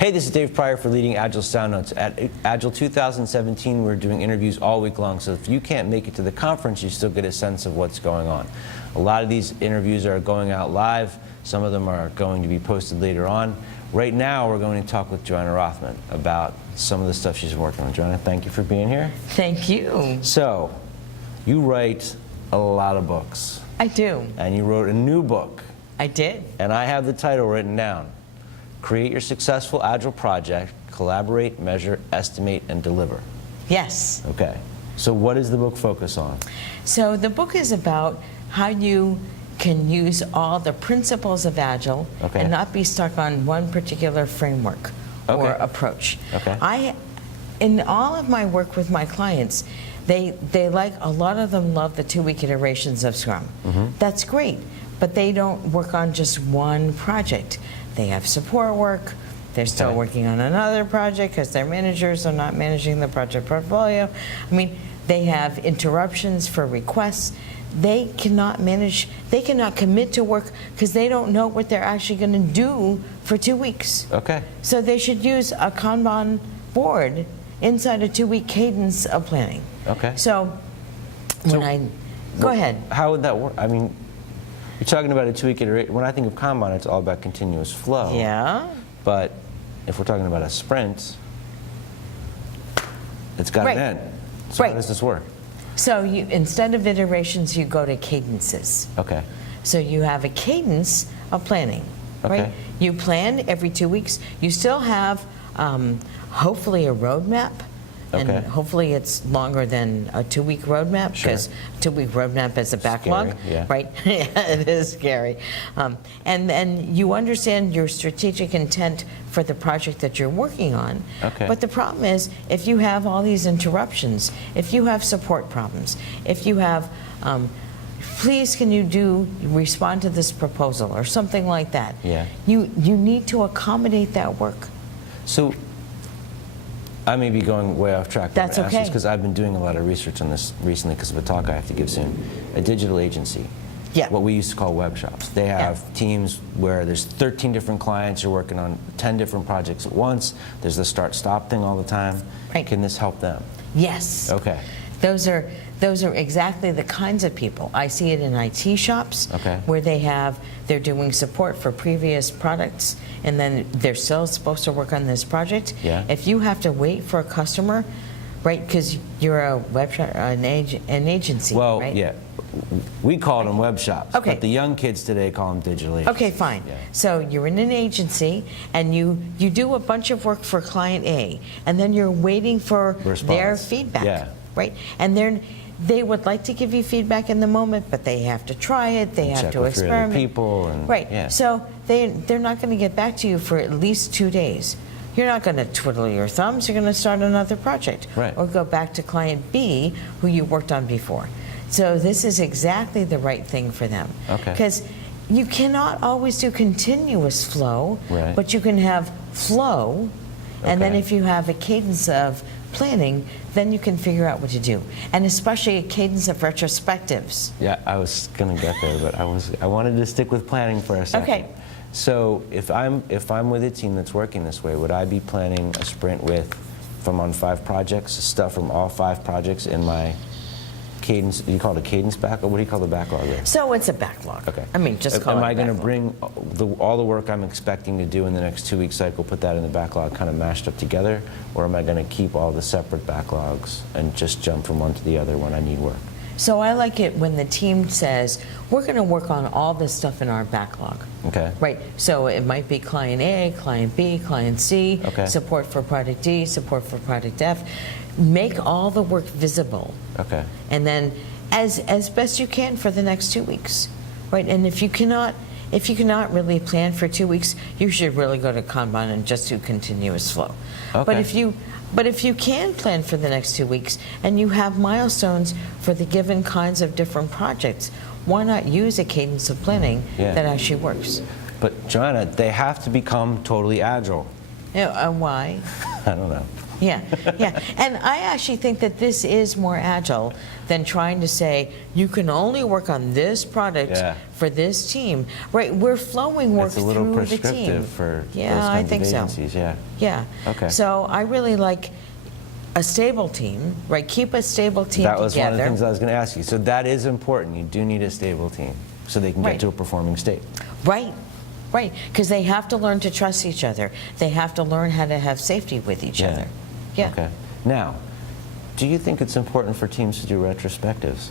Hey, this is Dave Pryor for Leading Agile Soundnotes. At Agile2017, we're doing interviews all week long, so if you can't make it to the conference, you still get a sense of what's going on. A lot of these interviews are going out live. Some of them are going to be posted later on. Right now, we're going to talk with Johanna Rothman about some of the stuff she's working on. Johanna, thank you for being here. Thank you. So, you write a lot of books. I do. And you wrote a new book. I did. And I have the title written down. Create your successful Agile project, collaborate, measure, estimate, and deliver. Yes. Okay. So what does the book focus on? So the book is about how you can use all the principles of Agile and not be stuck on one particular framework or approach. Okay. In all of my work with my clients, they like, a lot of them love the 2-week iterations of Scrum. That's great, but they don't work on just one project. They have support work. They're still working on another project because their managers are not managing the project portfolio. I mean, they have interruptions for requests. They cannot manage, they cannot commit to work because they don't know what they're actually going to do for 2 weeks. Okay. So they should use a Kanban board inside a 2-week cadence of planning. Okay. So when go ahead. How would that work? I mean, you're talking about a 2-week iteration. When I think of Kanban, it's all about continuous flow. Yeah. But if we're talking about a sprint, it's got an end. So how does this work? So you, instead of iterations, you go to cadences. Okay. So you have a cadence of planning, right? You plan every 2 weeks. You still have hopefully a roadmap. And hopefully it's longer than a 2-week roadmap, because a 2-week roadmap is a backlog, right? Yeah, it is scary. And then you understand your strategic intent for the project that you're working on. But the problem is, if you have all these interruptions, if you have support problems, if you have, please can you respond to this proposal or something like that, you need to accommodate that work. So I may be going way off track. That's okay. Because I've been doing a lot of research on this recently because of a talk I have to give soon. A digital agency. Yeah. What we used to call web shops. They have teams where there's 13 different clients. You're working on 10 different projects at once. There's the start-stop thing all the time. Right. Can this help them? Yes. Okay. Those are exactly the kinds of people. I see it in IT shops where they're doing support for previous products, and then they're still supposed to work on this project. If you have to wait for a customer, right, because you're a web shop, an agency, well, right? yeah. We call them web shops, but the young kids today call them digital agencies. Okay, fine. So you're in an agency, and you do a bunch of work for client A, and then you're waiting for their feedback, right? And they would like to give you feedback in the moment, but they have to try it, they have to experiment. People and, so they're not going to get back to you for at least 2 days. You're not going to twiddle your thumbs, you're going to start another project. Or go back to client B, who you worked on before. So this is exactly the right thing for them. Because you cannot always do continuous flow, but you can have flow, and then if you have a cadence of planning, then you can figure out what to do, and especially a cadence of retrospectives. Yeah, I was going to get there, but I wanted to stick with planning for a second. So if I'm with a team that's working this way, would I be planning a sprint if I'm on 5 projects, stuff from all 5 projects in my cadence? You call it a cadence backlog? What do you call the backlog there? So it's a backlog. I mean, just call it a backlog. Am I going to bring all the work I'm expecting to do in the next 2-week cycle, put that in the backlog kind of mashed up together, or am I going to keep all the separate backlogs and just jump from one to the other when I need work? So I like it when the team says, we're going to work on all this stuff in our backlog. Right, so it might be client A, client B, client C, support for product D, support for product F. Make all the work visible. And then as best you can for the next 2 weeks. Right, and if you cannot really plan for 2 weeks, you should really go to Kanban and just do continuous flow. But if you can plan for the next 2 weeks and you have milestones for the given kinds of different projects, why not use a cadence of planning that actually works? But Johanna, they have to become totally agile. Why? I don't know. Yeah, yeah. And I actually think that this is more agile than trying to say, you can only work on this product for this team. Right, we're flowing work It's a little through the team. prescriptive for those Yeah, I kinds think of so. agencies, yeah. Yeah. Okay. So I really like a stable team, right? Keep a stable team together. That was one of the things I was going to ask you. So that is important. You do need a stable team so they can get to a performing state. Right. Right, because they have to learn to trust each other. They have to learn how to have safety with each other. Yeah. Okay. Now, do you think it's important for teams to do retrospectives?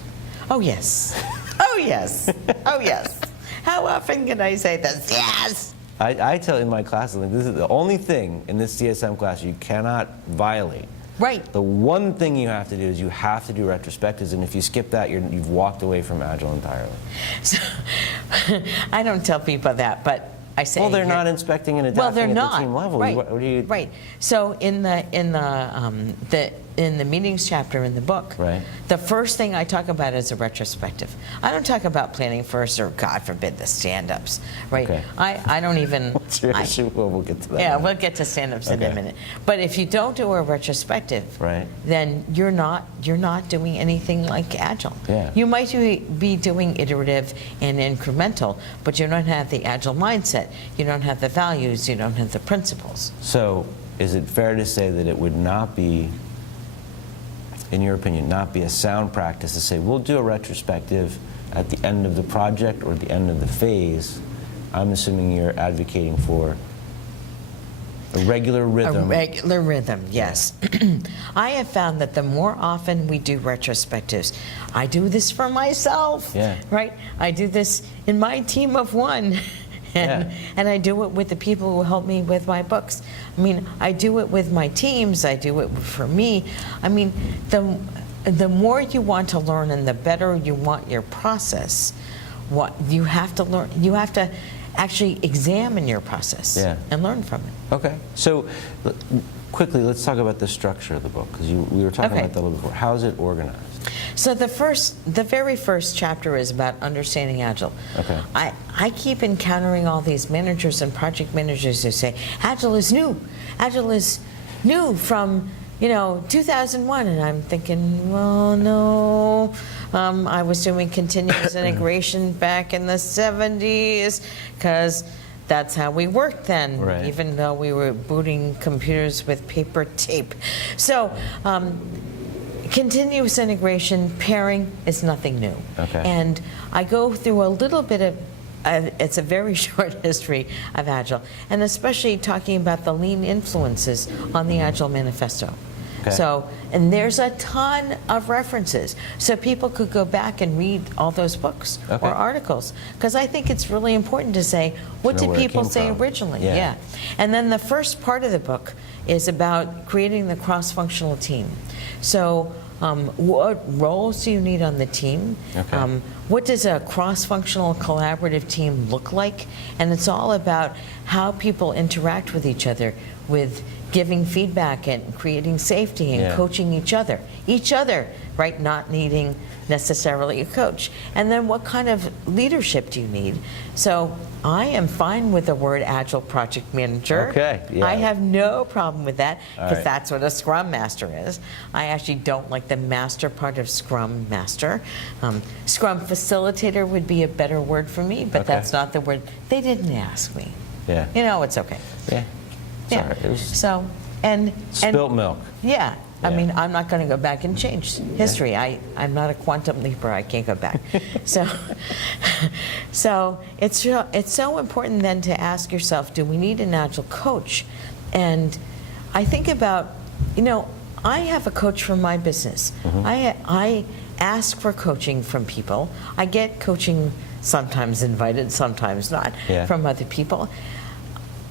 Oh, yes. Oh, yes. Oh, yes. How often can I say this? Yes. I tell in my classes, like, this is the only thing in this CSM class you cannot violate. Right. The one thing you have to do is you have to do retrospectives, and if you skip that, you've walked away from Agile entirely. So, I don't tell people that, but I say. Well, they're not inspecting and adapting at the team level. Right. What do you? Right. So in the meetings chapter in the book, the first thing I talk about is a retrospective. I don't talk about planning first, or God forbid the stand-ups. Right. Okay. I don't even. Well, we'll get to that. Yeah, we'll get to stand-ups in a minute. But if you don't do a retrospective, then you're not doing anything like Agile. Yeah. You might be doing iterative and incremental, but you don't have the Agile mindset. You don't have the values. You don't have the principles. So, is it fair to say that it would not be, in your opinion, not be a sound practice to say, we'll do a retrospective at the end of the project or the end of the phase? I'm assuming you're advocating for a regular rhythm. A regular rhythm, yes. I have found that the more often we do retrospectives, I do this for myself, right? I do this in my team of one. And I do it with the people who help me with my books. I mean, I do it with my teams. I do it for me. I mean, the more you want to learn and the better you want your process, what you have to learn, you have to actually examine your process and learn from it. Okay. So quickly, let's talk about the structure of the book, because we were talking about that a little before. How is it organized? So the very first chapter is about understanding Agile. Okay. I keep encountering all these managers and project managers who say, Agile is new. Agile is new from 2001, and I'm thinking, well, no. I was doing continuous integration back in the 70s, because that's how we worked then, even though we were booting computers with paper tape. So. Continuous integration, pairing is nothing new. And I go through a little bit of, it's a very short history of Agile, and especially talking about the lean influences on the Agile Manifesto. So, and there's a ton of references. So people could go back and read all those books or articles, because I think it's really important to say, what did people say originally? And then the first part of the book is about creating the cross-functional team. So what roles do you need on the team? What does a cross-functional collaborative team look like? And it's all about how people interact with each other, with giving feedback and creating safety and coaching each other, right? Not needing necessarily a coach. And then what kind of leadership do you need? So I am fine with the word Agile Project Manager. I have no problem with that, because that's what a Scrum Master is. I actually don't like the master part of Scrum Master. Scrum Facilitator would be a better word for me, but that's not the word. They didn't ask me. It's okay. So, and spilt milk. I mean, I'm not going to go back and change history. I'm not a quantum leaper. I can't go back. So it's so important then to ask yourself, do we need an Agile coach? And I think about, I have a coach for my business. I ask for coaching from people. I get coaching, sometimes invited, sometimes not, from other people.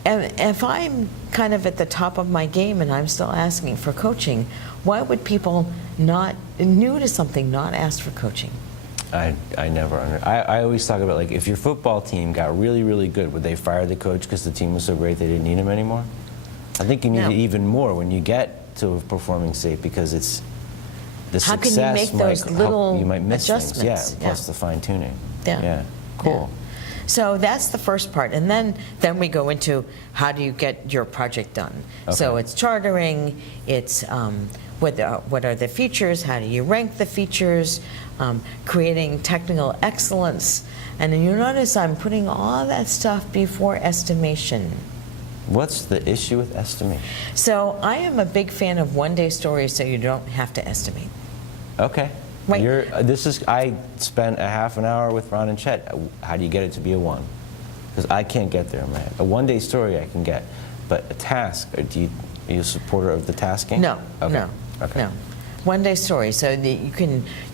And if I'm kind of at the top of my game and I'm still asking for coaching, why would people not, new to something, not ask for coaching? I always talk about, like, if your football team got really, really good, would they fire the coach because the team was so great they didn't need him anymore? I think you need it even more when you get to a performing state, because it's the How success can you make those little you might miss adjustments? things, plus the fine tuning. Cool. So that's the first part. And then we go into how do you get your project done. So it's chartering, it's what are the features, how do you rank the features, creating technical excellence. And then you notice I'm putting all that stuff before estimation. What's the issue with estimation? So I am a big fan of one-day stories so you don't have to estimate. Okay. Right. I spent a half an hour with Ron and Chet. How do you get it to be a 1? Because I can't get there in my head. A one-day story I can get, but a task, are you a supporter of the tasking? No, Okay. no, Okay. no. One-day story, so that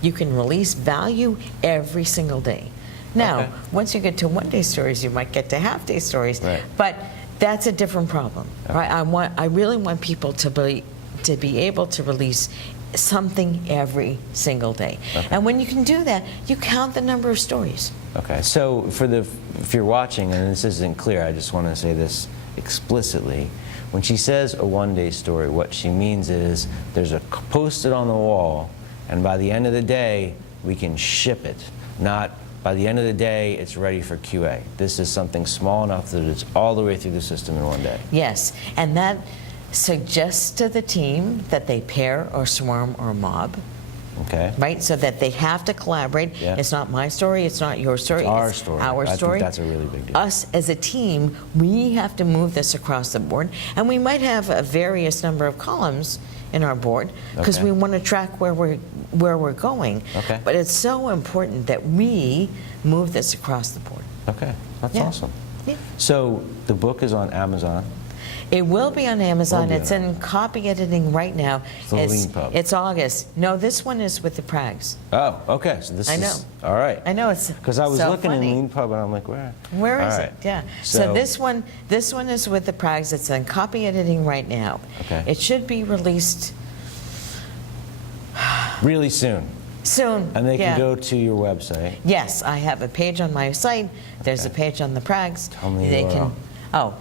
you can release value every single day. Now, Okay. once you get to one-day stories, you might get to half-day stories, Right. but that's a different problem. Right? I really want people to be able to release something every single day. Okay. And when you can do that, you count the number of stories. Okay, so if you're watching, and this isn't clear, I just want to say this explicitly. When she says a one-day story, what she means is there's a post-it on the wall, and by the end of the day, we can ship it. Not by the end of the day, it's ready for QA. This is something small enough that it's all the way through the system in one day. Yes, and that suggests to the team that they pair or swarm or mob. Okay. Right, so that they have to collaborate. Yeah. It's not my story, it's not your story, It's our it's story. our I story. think that's a really big deal. Us as a team, we have to move this across the board, and we might have a various number of columns in our board because Okay. we want to track where we're going. Okay. But it's so important that we move this across the board. Okay, that's Yeah. awesome. Yeah. So the book is on Amazon. It will be on Amazon. Will be It's on in copy editing right now. It's the Lean Pub. It's August. No, this one is with the Prags. Oh, okay. So this I is know. all right. I know, it's Because I was so looking funny. in Lean Pub and I'm like, where? Where is All it? right. Yeah. So this one is with the Prags. It's in copy editing right now. Okay. It should be released Really soon. soon. And they yeah. can go to your website. Yes, I have a page on my site. There's a Okay. page on the Prags. Tell me They the can. URL.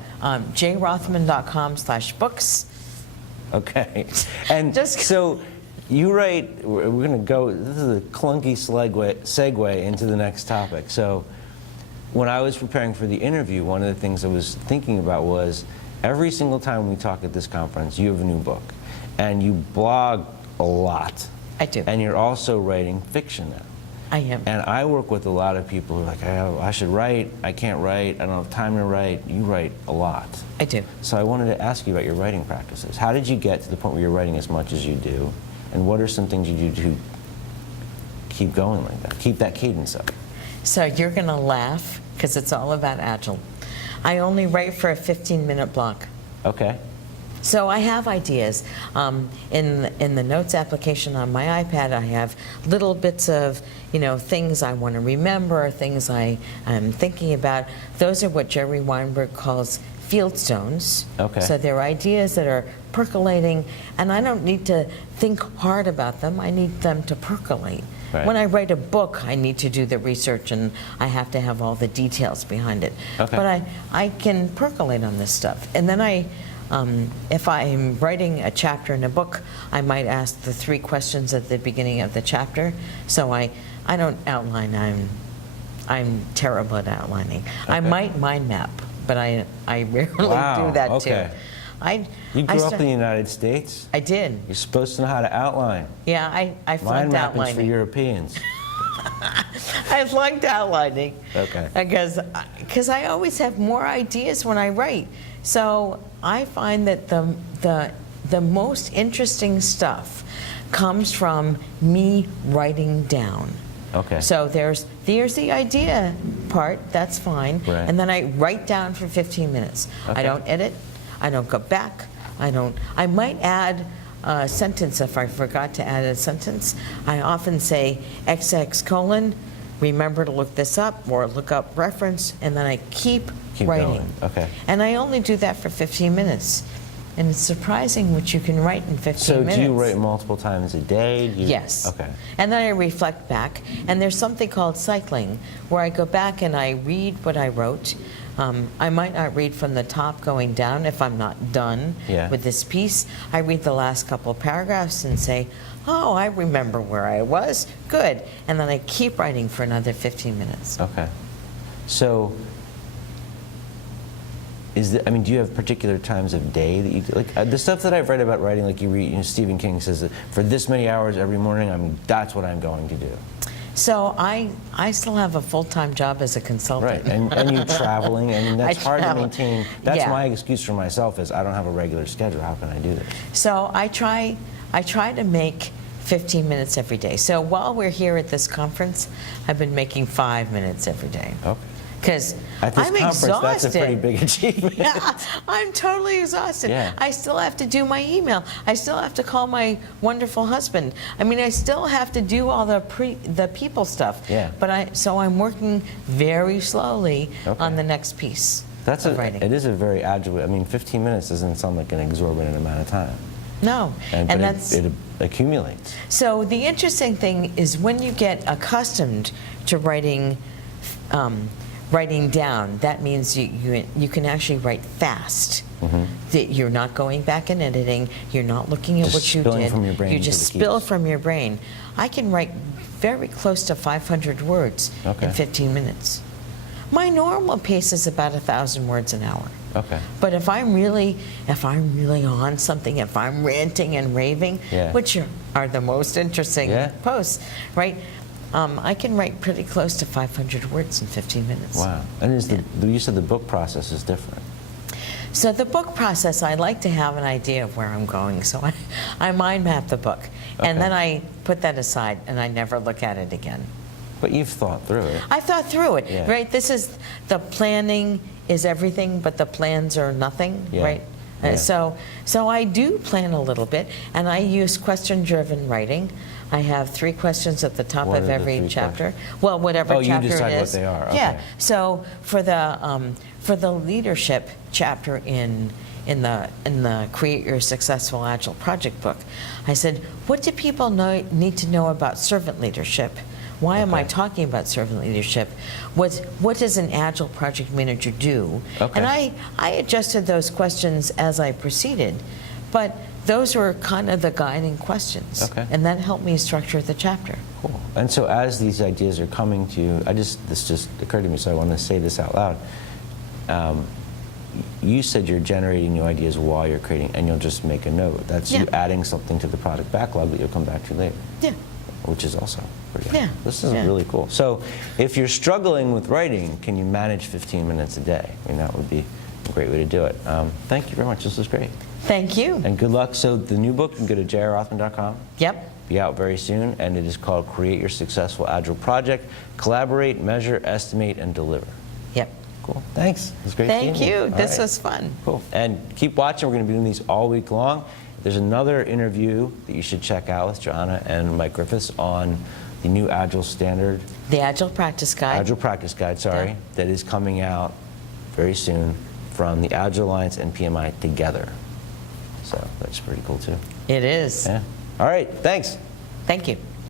jrothman.com/books. Okay. And Just- so you write, we're going to go, this is a clunky segue into the next topic. So when I was preparing for the interview, one of the things I was thinking about was every single time we talk at this conference, you have a new book. And you blog a lot. I do. And you're also writing fiction now. I am. And I work with a lot of people who are like, I should write, I can't write, I don't have time to write. You write a lot. I do. So I wanted to ask you about your writing practices. How did you get to the point where you're writing as much as you do? And what are some things you do to keep going like that, keep that cadence up? So you're going to laugh because it's all about Agile. I only write for a 15-minute block. Okay. So I have ideas. In the notes application on my iPad, I have little bits of, things I want to remember, things I'm thinking about. Those are what Jerry Weinberg calls fieldstones. Okay. So they're ideas that are percolating, and I don't need to think hard about them. I need them to percolate. Right. When I write a book, I need to do the research, and I have to have all the details behind it. Okay. But I can percolate on this stuff. And then if I'm writing a chapter in a book, I might ask the 3 questions at the beginning of the chapter. So I don't outline. I'm terrible at outlining. I Okay. might mind map, but I rarely Wow, do that okay. too. You grew up in the United States. I did. You're supposed to know how to outline. Yeah, I Mind flunked mapping's for outlining. Europeans. I flunked outlining. Okay. Because I always have more ideas when I write. So I find that the most interesting stuff comes from me writing down. Okay. So there's the idea part, that's fine. Right. And then I write down for 15 minutes. Okay. I don't edit, I don't go back, I might add a sentence if I forgot to add a sentence. I often say XX : remember to look this up, or look up reference, and then I keep writing. Going. Okay. And I only do that for 15 minutes. And it's surprising what you can write in 15 minutes. So do you write multiple times a day? Yes. Okay. And then I reflect back. And there's something called cycling, where I go back and I read what I wrote. I might not read from the top going down if I'm not done Yeah. with this piece. I read the last couple of paragraphs and say, oh, I remember where I was. Good. And then I keep writing for another 15 minutes. Okay. So, I mean, do you have particular times of day that you do? Like the stuff that I've read about writing, like you read, Stephen King says that for this many hours every morning, that's what I'm going to do. So I still have a full-time job as a consultant. Right, and you traveling, and that's hard to maintain. That's Yeah. my excuse for myself is I don't have a regular schedule. How can I do this? So I try to make 15 minutes every day. So while we're here at this conference, I've been making 5 minutes every day. Okay. Because At this I'm conference, exhausted. that's a pretty big achievement. Yeah, I'm totally exhausted. Yeah. I still have to do my email. I still have to call my wonderful husband. I mean, I still have to do all the people stuff. Yeah. So I'm working very slowly Okay. on the next piece That's of writing. It is a very agile. I mean, 15 minutes doesn't sound like an exorbitant amount of time. No, But that's it accumulates. so. The interesting thing is when you get accustomed to writing down, that means you can actually write fast. That you're not going back and editing. You're not looking at Just what you spilling did. from your brain You into just the spill keys. from your brain. I can write very close to 500 words Okay. in 15 minutes. My normal pace is about 1,000 words an hour. Okay. But if I'm really on something, if I'm ranting and raving, Yeah. which are the most interesting Yeah. posts, right? I can write pretty close to 500 words in 15 minutes. Wow. And you said the book process is different. So the book process, I like to have an idea of where I'm going. So I mind map the book. Okay. And then I put that aside and I never look at it again. But you've thought through it. I thought through it, Yeah. right? This is, the planning is everything, but the plans are nothing, Yeah. right? Yeah. So I do plan a little bit, and I use question-driven writing. I have 3 questions at the top What of are the every 3 chapter. Well, whatever Oh, you chapter decide it what is. they are, Yeah. okay. So for the leadership chapter in the Create Your Successful Agile project book, I said, what do people need to know about servant leadership? Why am I Okay. talking about servant leadership? What does an Agile project manager do? Okay. And I adjusted those questions as I proceeded, but those were kind of the guiding questions. Okay. And that helped me structure the chapter. Cool. And so as these ideas are coming to you, this just occurred to me, so I want to say this out loud. You said you're generating new ideas while you're creating, and you'll just make a note. That's you Yeah. adding something to the product backlog that you'll come back to later. Yeah. Which is also pretty Yeah. This is Yeah. really cool. So if you're struggling with writing, can you manage 15 minutes a day? I mean, that would be a great way to do it. Thank you very much. This was great. Thank you. And good luck. So the new book, you can go to youre.com. Yep. Be out very soon, and it is called Create Your Successful Agile Project. Collaborate, measure, estimate, and deliver. Yep. Cool. Thanks. It was great Thank seeing you. All This right. was fun. Cool. And keep watching. We're going to be doing these all week long. There's another interview that you should check out with Johanna and Mike Griffiths on the new Agile standard, The Agile Practice Guide. Agile Practice Guide, sorry, Yeah. that is coming out very soon from the Agile Alliance and PMI together. So that's pretty cool too. It is. Yeah. All right. Thanks. Thank you.